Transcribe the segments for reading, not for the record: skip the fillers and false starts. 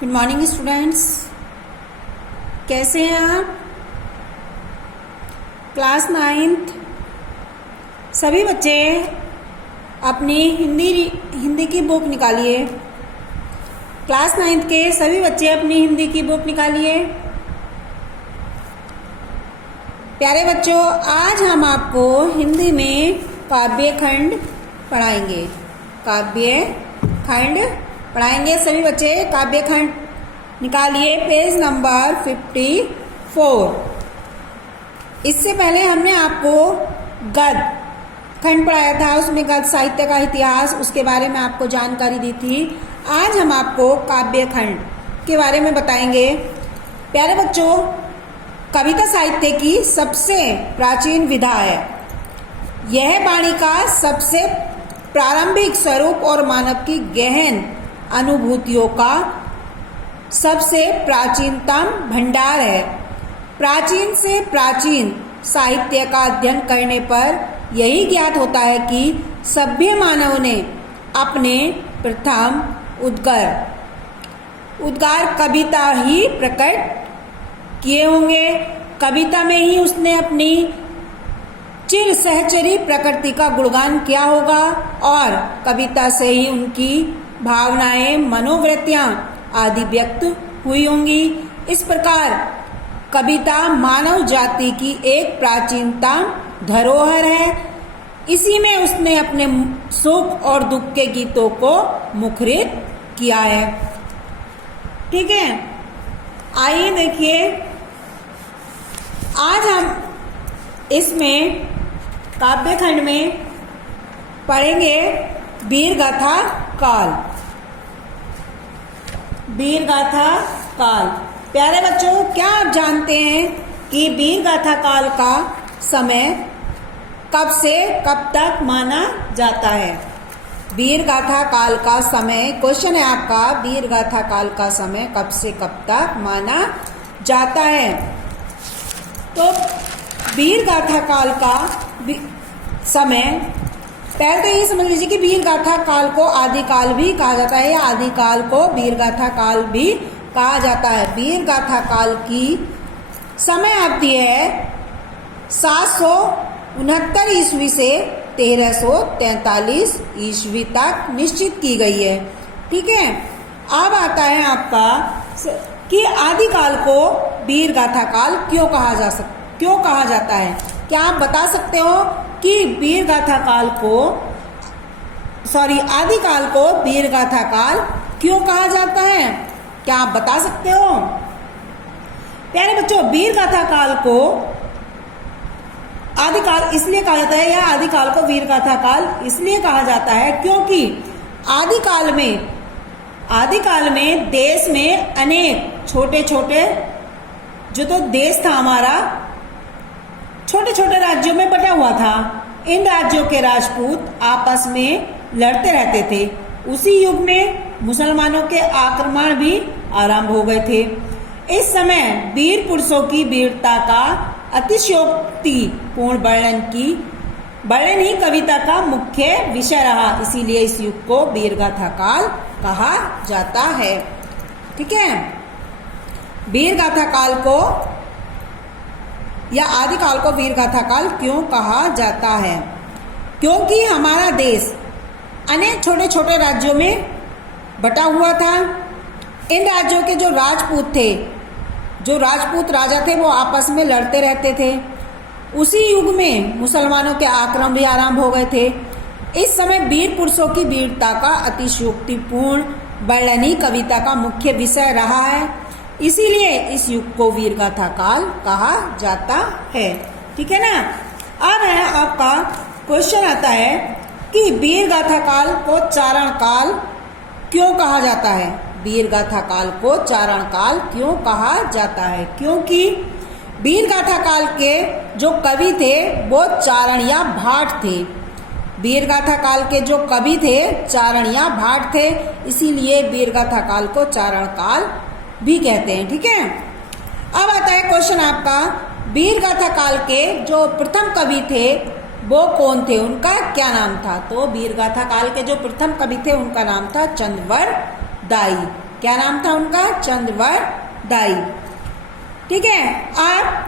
Good morning students, कैसे हैं आप? क्लास 9th सभी बच्चे अपनी हिंदी की बुक निकालिए। क्लास 9th के सभी बच्चे अपनी हिंदी की बुक निकालिए। प्यारे बच्चों, आज हम आपको हिंदी में काव्य खंड पढ़ाएंगे। काव्य खंड पढ़ाएंगे। सभी बच्चे काव्य खंड निकालिए, पेज नंबर 54। इससे पहले हमने आपको गद्य खंड पढ़ाया था, उसमें गद्य साहित्य का इतिहास, उसके बारे में आपको जानकारी दी थी। आज हम आपको काव्य खंड के बारे में बताएंगे। प्यारे बच्चों, कविता साहित्य की सबसे प्राचीन विधा है। यह वाणी का सबसे प्रारंभिक स्वरूप और मानव की गहन अनुभूतियों का सबसे प्राचीनतम भंडार है। प्राचीन से प्राचीन साहित्य का अध्ययन करने पर यही ज्ञात होता है कि सभ्य मानव ने अपने प्रथम उद्गार कविता ही प्रकट किए होंगे। कविता में ही उसने अपनी चिर सहचरी प्रकृति का गुणगान किया होगा और कविता से ही उनकी भावनाएं, मनोवृत्तियां आदि व्यक्त हुई होंगी। इस प्रकार कविता मानव जाति की एक प्राचीनतम धरोहर है। इसी में उसने अपने सुख और दुख के गीतों को मुखरित किया है। ठीक है, आइए देखिए, आज हम इसमें काव्य खंड में पढ़ेंगे वीरगाथा काल। वीरगाथा काल। प्यारे बच्चों, क्या आप जानते हैं कि वीरगाथा काल का समय कब से कब तक माना जाता है? वीरगाथा काल का समय, क्वेश्चन है आपका, वीरगाथा काल का समय कब से कब तक माना जाता है? तो वीरगाथा काल का समय, पहले तो ये समझ लीजिए कि वीरगाथा काल को आदिकाल भी कहा जाता है या आदिकाल को वीरगाथा काल भी कहा जाता है। वीरगाथा काल की समय अवधि है 769 ईस्वी से 1343 ईस्वी तक निश्चित की गई है। ठीक है, अब आता है आपका कि आदिकाल को वीरगाथा काल क्यों कहा जाता है? क्या आप बता सकते हो कि आदिकाल को वीरगाथा काल क्यों कहा जाता है? क्या आप बता सकते हो? प्यारे बच्चों, वीरगाथा काल को आदिकाल इसलिए कहा जाता है या आदिकाल को वीरगाथा काल इसलिए कहा जाता है क्योंकि आदिकाल में देश में अनेक छोटे छोटे, जो तो देश था हमारा, छोटे छोटे राज्यों में बटा हुआ था। इन राज्यों के राजपूत आपस में लड़ते रहते थे। उसी युग में मुसलमानों के आक्रमण भी आरंभ हो गए थे। इस समय वीर पुरुषों की वीरता का अतिशयोक्तिपूर्ण वर्णन ही कविता का मुख्य विषय रहा। इसीलिए इस युग को वीरगाथा काल कहा जाता है। ठीक है, वीरगाथा काल को या आदिकाल को वीरगाथा काल क्यों कहा जाता है? क्योंकि हमारा देश अनेक छोटे छोटे राज्यों में बटा हुआ था। इन राज्यों के जो राजपूत राजा थे, वो आपस में लड़ते रहते थे। उसी युग में मुसलमानों के आक्रमण भी आरंभ हो गए थे। इस समय वीर पुरुषों की वीरता का अतिशयोक्तिपूर्ण वर्णन ही कविता का मुख्य विषय रहा है। इसीलिए इस युग को वीरगाथा काल कहा जाता है। ठीक है ना? अब है आपका क्वेश्चन आता है कि वीरगाथा काल को चारण काल क्यों कहा जाता है? वीरगाथा काल को चारण काल क्यों कहा जाता है? क्योंकि वीरगाथा काल के जो कवि थे वो चारण या भाट थे। वीरगाथा काल के जो कवि थे चारण या भाट थे, इसीलिए वीरगाथा काल को चारण काल भी कहते हैं। ठीक है, अब आता है क्वेश्चन आपका, वीरगाथा काल के जो प्रथम कवि थे वो कौन थे, उनका क्या नाम था? तो वीरगाथा काल के जो प्रथम कवि थे उनका नाम था चंद्रवर दाई। क्या नाम था उनका? चंद्रवरदाई। ठीक है। आप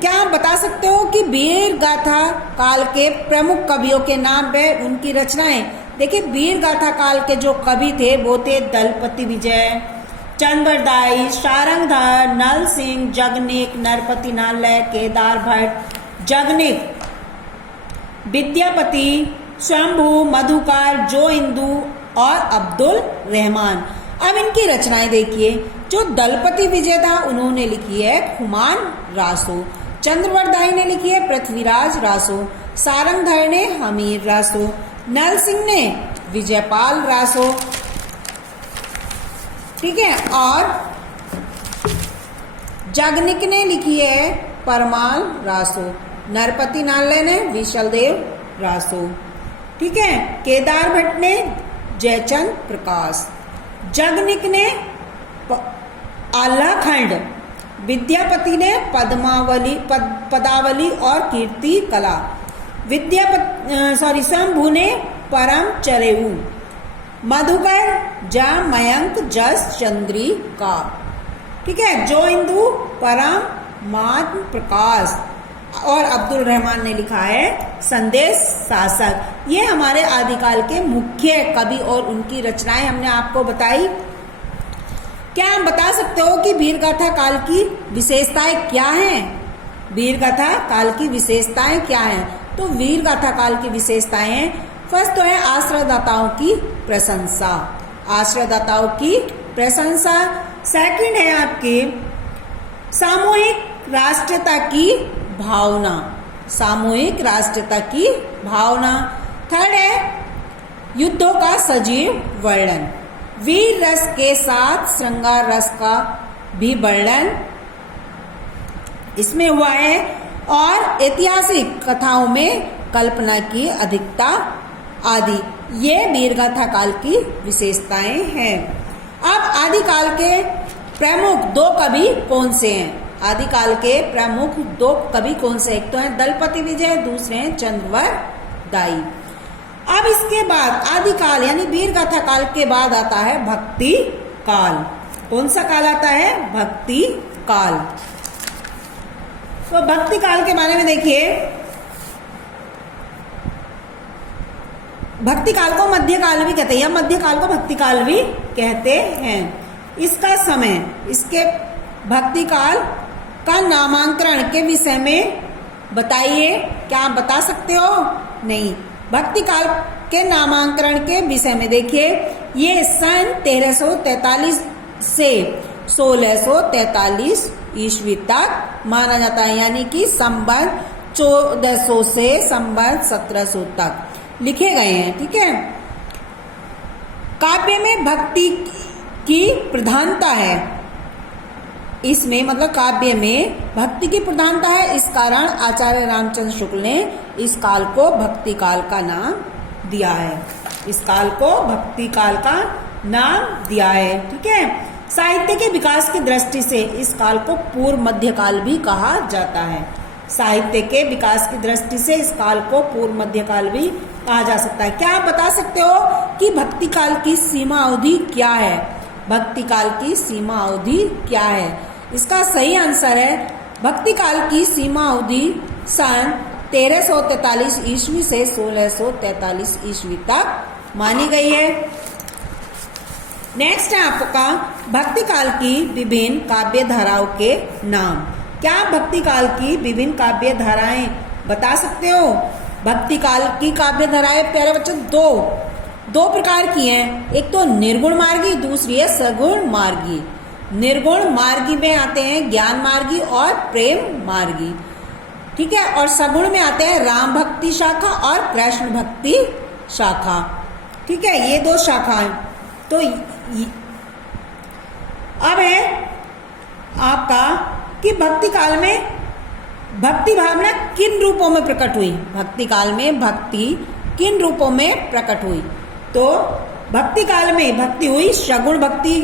क्या आप बता सकते हो कि वीर गाथा काल के प्रमुख कवियों के नाम व उनकी रचनाएं? देखिए, वीर गाथा काल के जो कवि थे वो थे दलपति विजय, चंद्रवरदाई, सारंगधर, नल सिंह, जगनिक, नरपति नालय, केदार भट्ट, जगनिक, विद्यापति, शंभु, मधुकार, जो इंदु और अब्दुल रहमान। अब इनकी रचनाएं देखिए। जो दलपति विजय था उन्होंने लिखी है खुमान रासो, चंद्रवरदाई ने लिखी है पृथ्वीराज रासो, सारंगधर ने हमीर रासो, नल सिंह ने विजयपाल रासो। ठीक है। और जगनिक ने लिखी है परमाल रासो, नरपति नालय ने विशलदेव रासो। ठीक है। केदार भट्ट ने जयचंद प्रकाश, जगनिक ने आल्हाखंड, विद्यापति ने पदावली और कीर्ति कला, शंभु ने परम चरेऊ, मधुकर जा मयंक जस चंद्रिका। ठीक है। जो इंदु परम माद प्रकाश और अब्दुल रहमान ने लिखा है संदेश शासक। ये हमारे आदिकाल के मुख्य कवि और उनकी रचनाएं हमने आपको बताई। क्या आप बता सकते हो कि वीरगाथा काल की विशेषताएं क्या हैं? वीरगाथा काल की विशेषताएं क्या हैं? तो वीरगाथा काल की विशेषताएं हैं, फर्स्ट तो है आश्रयदाताओं की प्रशंसा, आश्रयदाताओं की प्रशंसा। सेकंड है आपके सामूहिक राष्ट्रीयता की भावना, सामूहिक राष्ट्रीयता की भावना। थर्ड है युद्धों का सजीव वर्णन, वीर रस के साथ श्रृंगार रस का भी वर्णन इसमें हुआ है, और ऐतिहासिक कथाओं में कल्पना की अधिकता आदि। ये वीरगाथा काल की विशेषताएं हैं। अब आदिकाल के प्रमुख दो कवि कौन से हैं? आदिकाल के प्रमुख दो कवि कौन से? एक तो हैं दलपति विजय, दूसरे हैं चंद्रवरदाई। अब इसके बाद आदिकाल यानी वीरगाथा काल के बाद आता है भक्ति काल। कौन सा काल आता है? भक्ति काल। तो भक्ति काल के बारे में देखिए, भक्ति काल को मध्यकाल भी कहते हैं या मध्यकाल को भक्ति काल भी कहते हैं। इसका समय, इसके भक्ति काल का नामांकन के विषय में बताइए। क्या आप बता सकते हो? नहीं। भक्ति काल के नामांकन के विषय में देखिए, ये सन 1343 से 1643 ईस्वी तक माना जाता है, यानी कि संवत 1400 से संवत 1700 तक लिखे गए हैं। ठीक है। काव्य में भक्ति की प्रधानता है, इसमें मतलब काव्य में भक्ति की प्रधानता है। इस कारण आचार्य रामचंद्र शुक्ल ने इस काल को भक्ति काल का नाम दिया है, इस काल को भक्ति काल का नाम दिया है। ठीक है। साहित्य के विकास की दृष्टि से इस काल को पूर्व मध्यकाल भी कहा जाता है। साहित्य के विकास की दृष्टि से इस काल को पूर्व मध्यकाल भी कहा जा सकता है। क्या आप बता सकते हो कि भक्ति काल की सीमा अवधि क्या है? भक्ति काल की सीमा अवधि क्या है? इसका सही आंसर है भक्ति काल की सीमा अवधि सन 1343 ईस्वी से 1643 ईस्वी तक मानी गई है। नेक्स्ट है आपका भक्ति काल की विभिन्न काव्य धाराओं के नाम। क्या आप भक्ति काल की विभिन्न काव्य धाराएं बता सकते हो? भक्ति काल की काव्य धाराएं प्यारे बच्चों दो प्रकार की हैं। एक तो निर्गुण मार्गी, दूसरी है सगुण मार्गी। निर्गुण मार्गी में आते हैं ज्ञान मार्गी और प्रेम मार्गी। ठीक है। और सगुण में आते हैं राम भक्ति शाखा और कृष्ण भक्ति शाखा। ठीक है। ये दो शाखाएं। तो अब है आपका कि भक्ति काल में भक्ति भावना किन रूपों में प्रकट हुई? भक्ति काल में भक्ति किन रूपों में प्रकट हुई? तो भक्ति काल में भक्ति हुई सगुण भक्ति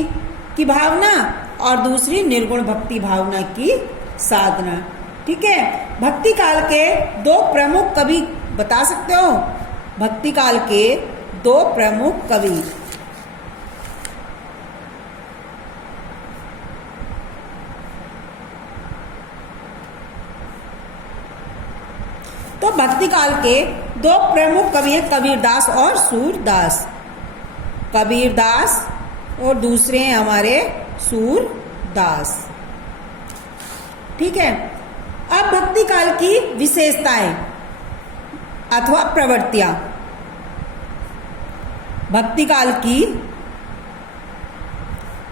की भावना और दूसरी निर्गुण भक्ति भावना की साधना। ठीक है। भक्ति काल के दो प्रमुख कवि बता सकते हो? भक्ति काल के दो प्रमुख कवि तो भक्ति काल के दो प्रमुख कवि हैं कबीरदास और सूरदास। कबीरदास और दूसरे हैं हमारे सूरदास। ठीक है। अब भक्ति काल की विशेषताएं अथवा प्रवृत्तियां। भक्ति काल की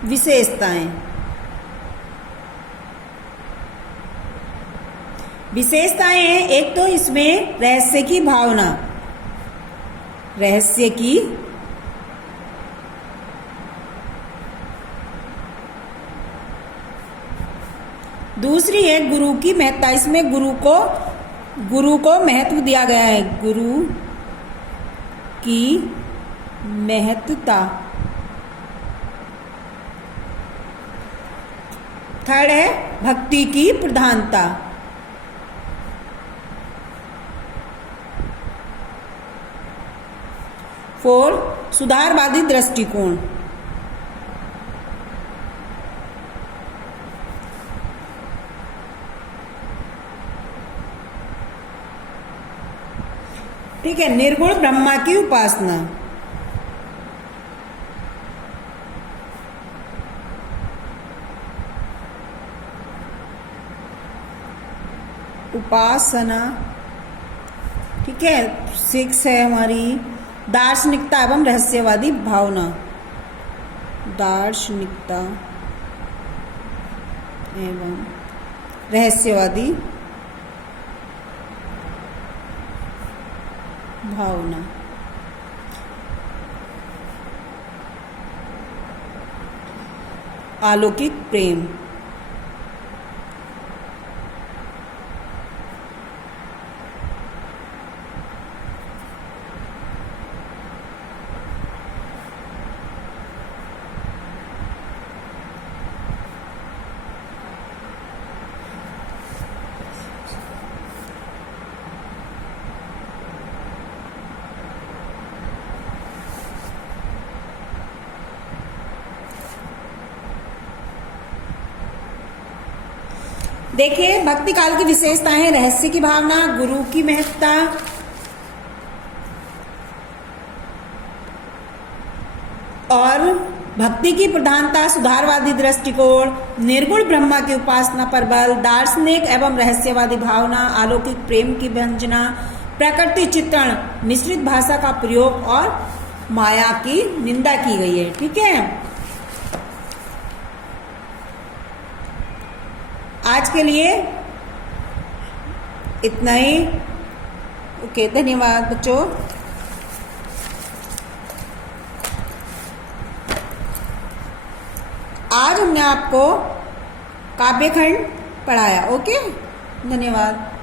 विशेषताएं। विशेषताएं हैं, एक तो इसमें रहस्य की भावना, रहस्य की दूसरी है गुरु की महत्ता। इसमें गुरु को महत्व दिया गया है, गुरु की महत्ता। थर्ड है भक्ति की प्रधानता। फोर्थ सुधारवादी दृष्टिकोण। ठीक है। निर्गुण ब्रह्मा की उपासना। उपासना। ठीक है। 6 है हमारी दार्शनिकता एवं रहस्यवादी भावना। दार्शनिकता एवं रहस्यवादी भावना। अलौकिक प्रेम। देखिए भक्ति काल की विशेषताएं, रहस्य की भावना, गुरु की महत्ता, और भक्ति की प्रधानता, सुधारवादी दृष्टिकोण, निर्गुण ब्रह्मा की उपासना पर बल, दार्शनिक एवं रहस्यवादी भावना, अलौकिक प्रेम की व्यंजना, प्रकृति चित्रण, मिश्रित भाषा का प्रयोग और माया की निंदा की गई है। ठीक है। आज के लिए इतना ही। ओके, धन्यवाद बच्चों। आज हमने आपको काव्यखंड पढ़ाया। ओके, धन्यवाद।